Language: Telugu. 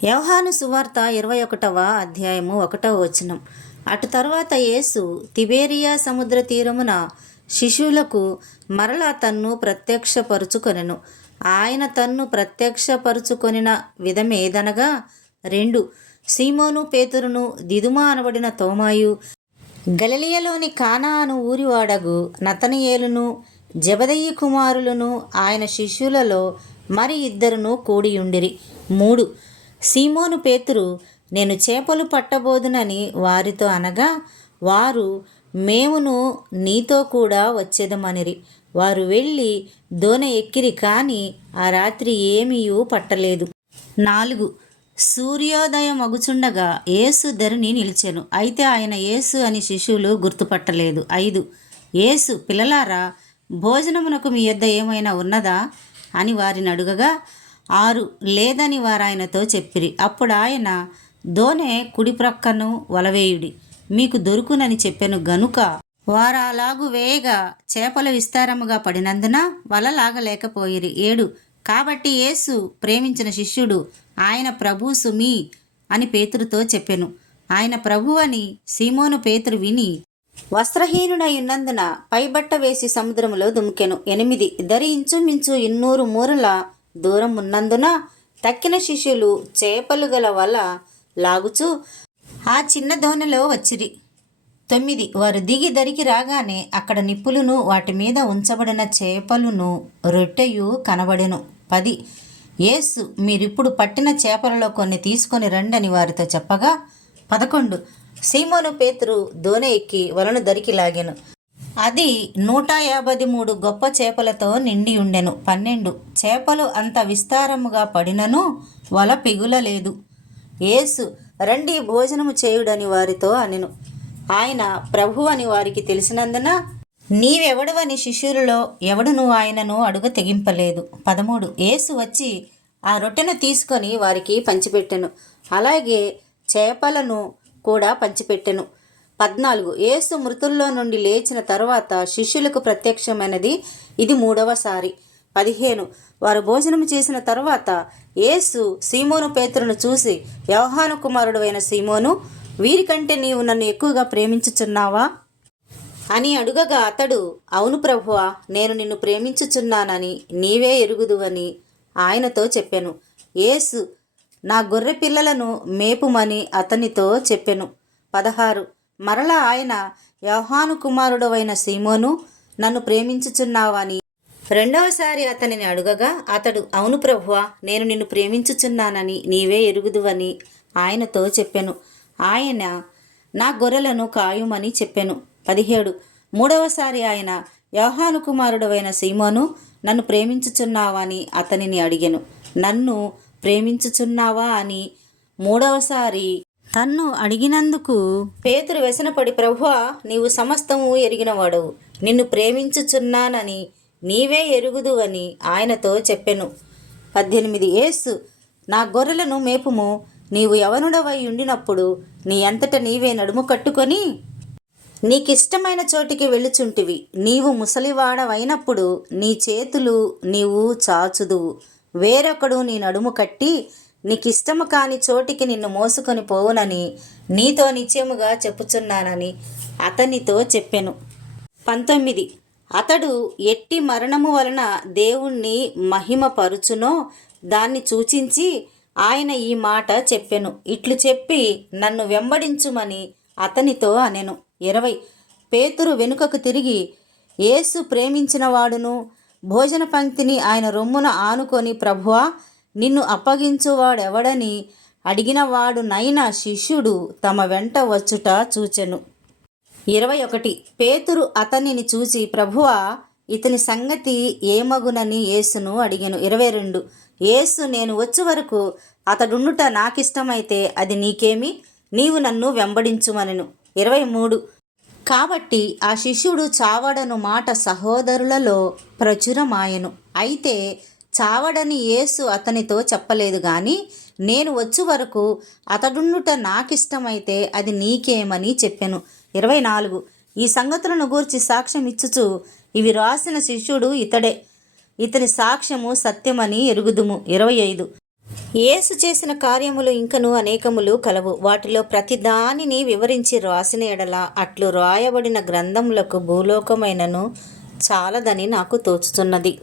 యోహాను సువార్త 21వ అధ్యాయము 1వ వచనం. అటు తరువాత యేసు తిబేరియా సముద్ర తీరమున శిష్యులకు మరలా తన్ను ప్రత్యక్షపరుచుకొనెను. ఆయన తన్ను ప్రత్యక్షపరుచుకొనిన విధమేదనగా 2 సీమోను పేతురును, దిదుమ అనబడిన తోమాయు, గలిలయలోని కానా అను ఊరివాడగు నతనయేలును, జెబెదయి కుమారులను ఆయన శిష్యులలో మరి 2 కూడియుండిరి. 3 సీమోను పేతురు, నేను చేపలు పట్టబోదునని వారితో అనగా, వారు మేమును నీతో కూడా వచ్చేదమనిరి. వారు వెళ్ళి దోణి ఎక్కిరి, కానీ ఆ రాత్రి ఏమీయూ పట్టలేదు. 4 సూర్యోదయమగుచుండగా యేసు ధరణి నిలిచెను. అయితే ఆయన యేసు అని శిష్యులు గుర్తుపట్టలేదు. 5 యేసు, పిల్లలారా, భోజనమునకు మీ యొద్ద ఏమైనా ఉన్నదా అని వారిని అడుగగా 6 లేదని వారాయనతో చెప్పిరి. అప్పుడు ఆయన, దోణె కుడి ప్రక్కను వలవేయుడి, మీకు దొరుకునని చెప్పెను గనుక వారు అలాగు వేయగా చేపలు విస్తారముగా పడినందున వల లాగలేకపోయిరి. 7 కాబట్టి యేసు ప్రేమించిన శిష్యుడు, ఆయన ప్రభు సుమి అని పేతురుతో చెప్పెను. ఆయన ప్రభు అని సీమోను పేతురు విని వస్త్రహీనుడై ఉన్నందున పైబట్ట వేసి సముద్రములో దుమికెను. 8 దరి ఇంచుమించు 200 మూరల దూరం ఉన్నందున తక్కిన శిష్యులు చేపలు గల వల లాగుచూ ఆ చిన్న దోణిలో వచ్చిరి. 9 వారు దిగి దరికి రాగానే అక్కడ నిప్పులును వాటి మీద ఉంచబడిన చేపలును రొట్టెయు కనబడెను. 10 యేసు, మీరిప్పుడు పట్టిన చేపలలో కొన్ని తీసుకొని రండని వారితో చెప్పగా 11 సీమోను పేతురు దోణి ఎక్కి వలను దరికి లాగెను. అది 153 గొప్ప చేపలతో నిండి ఉండెను. 12 చేపలు అంత విస్తారముగా పడినను వల పిగులలేదు. యేసు, రండి భోజనము చేయుడని వారితో అనెను. ఆయన ప్రభు అని వారికి తెలిసినందున నీవెవడవని శిష్యులలో ఎవడును ఆయనను అడుగ తెగింపలేదు. 13 యేసు వచ్చి ఆ రొట్టెను తీసుకొని వారికి పంచిపెట్టెను. అలాగే చేపలను కూడా పంచిపెట్టెను. 14 యేసు మృతుల్లో నుండి లేచిన తరువాత శిష్యులకు ప్రత్యక్షమైనది ఇది 3వసారి. 15 వారు భోజనం చేసిన తరువాత యేసు సీమోను పేతురును చూసి, యోహాను కుమారుడు అయిన సీమోను, వీరికంటే నీవు నన్ను ఎక్కువగా ప్రేమించుచున్నావా అని అడుగగా అతడు, అవును ప్రభువా, నేను నిన్ను ప్రేమించుచున్నానని నీవే ఎరుగుదువని ఆయనతో చెప్పెను. యేసు, నా గొర్రె పిల్లలను మేపుమని అతనితో చెప్పెను. 16 మరలా ఆయన, యోహాను కుమారుడవైన సీమోను, నన్ను ప్రేమించుచున్నావని 2వసారి అతనిని అడుగగా అతడు, అవును ప్రభువా, నేను నిన్ను ప్రేమించుచున్నానని నీవే ఎరుగుదువని ఆయనతో చెప్పెను. ఆయన, నా గొర్రెలను కాయుమని చెప్పెను. 17 3వసారి ఆయన, యోహాను కుమారుడవైన సీమోను, నన్ను ప్రేమించుచున్నావని అతనిని అడిగెను. నన్ను ప్రేమించుచున్నావా అని 3వసారి తన్ను అడిగినందుకు పేతురు వ్యసనపడి, ప్రభువా, నీవు సమస్తము ఎరిగినవాడవు, నిన్ను ప్రేమించుచున్నానని నీవే ఎరుగుదువని ఆయనతో చెప్పెను. 18 యేసు, నా గొర్రెలను మేపుము, నీవు యవనుడవై ఉండినప్పుడు నీ అంతట నీవే నడుము కట్టుకొని నీకిష్టమైన చోటికి వెళ్ళుచుంటివి. నీవు ముసలివాడవైనప్పుడు నీ చేతులు నీవు చాచుదువు, వేరొకడు నీ నడుము కట్టి నీకిష్టము కాని చోటికి నిన్ను మోసుకొని పోవునని నీతో నిశ్చయముగా చెప్పుచున్నానని అతనితో చెప్పెను. 19 అతడు ఎట్టి మరణము వలన దేవుణ్ణి మహిమపరుచునో దాన్ని సూచించి ఆయన ఈ మాట చెప్పెను. ఇట్లు చెప్పి నన్ను వెంబడించుమని అతనితో అనెను. 20 పేతురు వెనుకకు తిరిగి యేసు ప్రేమించిన వాడును భోజన పంక్తిని ఆయన రొమ్మున ఆనుకొని, ప్రభువా, నిన్ను అప్పగించువాడెవడని అడిగినవాడునైనా శిష్యుడు తమ వెంట వచ్చుట చూచెను. 21 పేతురు అతనిని చూసి, ప్రభువా, ఇతని సంగతి ఏమగునని యేసును అడిగెను. 22 యేసు, నేను వచ్చు వరకు అతడుండుట నాకిష్టమైతే అది నీకేమి, నీవు నన్ను వెంబడించుమనెను. 23 కాబట్టి ఆ శిష్యుడు చావడను మాట సహోదరులలో ప్రచురమాయెను. అయితే చావడని యేసు అతనితో చెప్పలేదు గాని, నేను వచ్చు వరకు అతడుండుట నాకిష్టమైతే అది నీకేమని చెప్పెను. 24 ఈ సంగతులను గూర్చి సాక్ష్యం ఇచ్చుచు, ఇవి రాసిన శిష్యుడు ఇతడే, ఇతని సాక్ష్యము సత్యమని ఎరుగుదుము. 25 యేసు చేసిన కార్యములు ఇంకను అనేకములు కలవు. వాటిలో ప్రతి దానిని వివరించి రాసిన ఎడల అట్లు రాయబడిన గ్రంథములకు భూలోకమైనను చాలదని నాకు తోచుతున్నది.